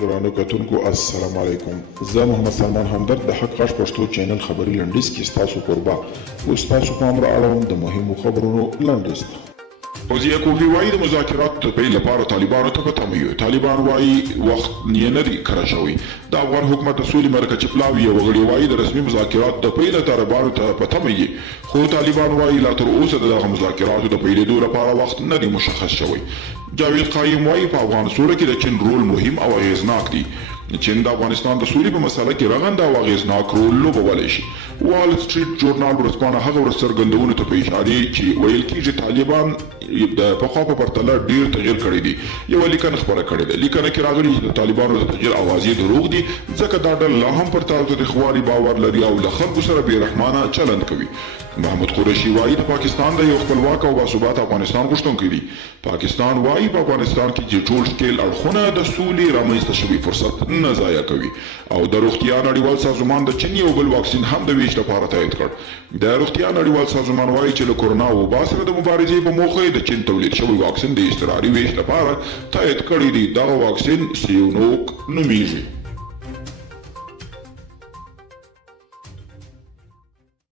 ګرانو کتونکو السلام علیکم. زه محمد سلمان همدرد د حق غږ پښتو چینل خبري لنډیز کې ستاسو کوربه اوس تاسو پام را اړوم د مهمو خبرونو لنډیز ته. فوزیه کوفی وایي د مذاکراتو د پیل لپاره طالبانو ته په تمه یو. طالبان وایي وخت یې نه دی کره شوی. د افغان حکومت د سولې مرکه چې پلاوي یو غړي وایي د رسمي مذاکراتو د پیل طالبانو ته په تمه یې، خو طالبان وایي لا تر اوسه د دغه مذاکراتو د پیلېدو لپاره وخت نه دی مشخص شوی. جاوید قایم وایي په افغان سوله کې د چین رول مهم او اغیزناک دی. چین د افغانستان د سولې په مسله کې رغنده او اغیزناک رول لوبولی شي. وال سټریټ جورنال ورځپاڼه هغه ورځ څرګندونو ته په اشارې چې ویل کېږي طالبان د پخوا په پرتله ډیر تغیر کړی دی. یوه لیکنه خپره کړې ده. لیکنه کې راغلي چې د طالبانو د تغیر اوازې دروغ دي، ځکه دا ډله لا هم پر تاوتریخوالي باور لري او له خلکو سره بې رحمانه چلند کوي. محمود قریشي وایي د پاکستان د یو خپلواک او باثباته افغانستان غوښتونکی دی. پاکستان وایي په افغانستان کې چې ټول ښکیل اړخونه د سولې رامنځته شوي فرصت نه ضایع کوي او د روغتیا نړیوال سازمان د چین یو بل واکسین هم د ویش لپاره تایید کړ. د روغتیا نړیوال سازمان وایي چې له کورونا وبا سره د مبارزې په موخه د چین تولید شوی واکسین د اضطراري ویش لپاره تایید کړی دی. دغه واکسین سینوک نومیږي.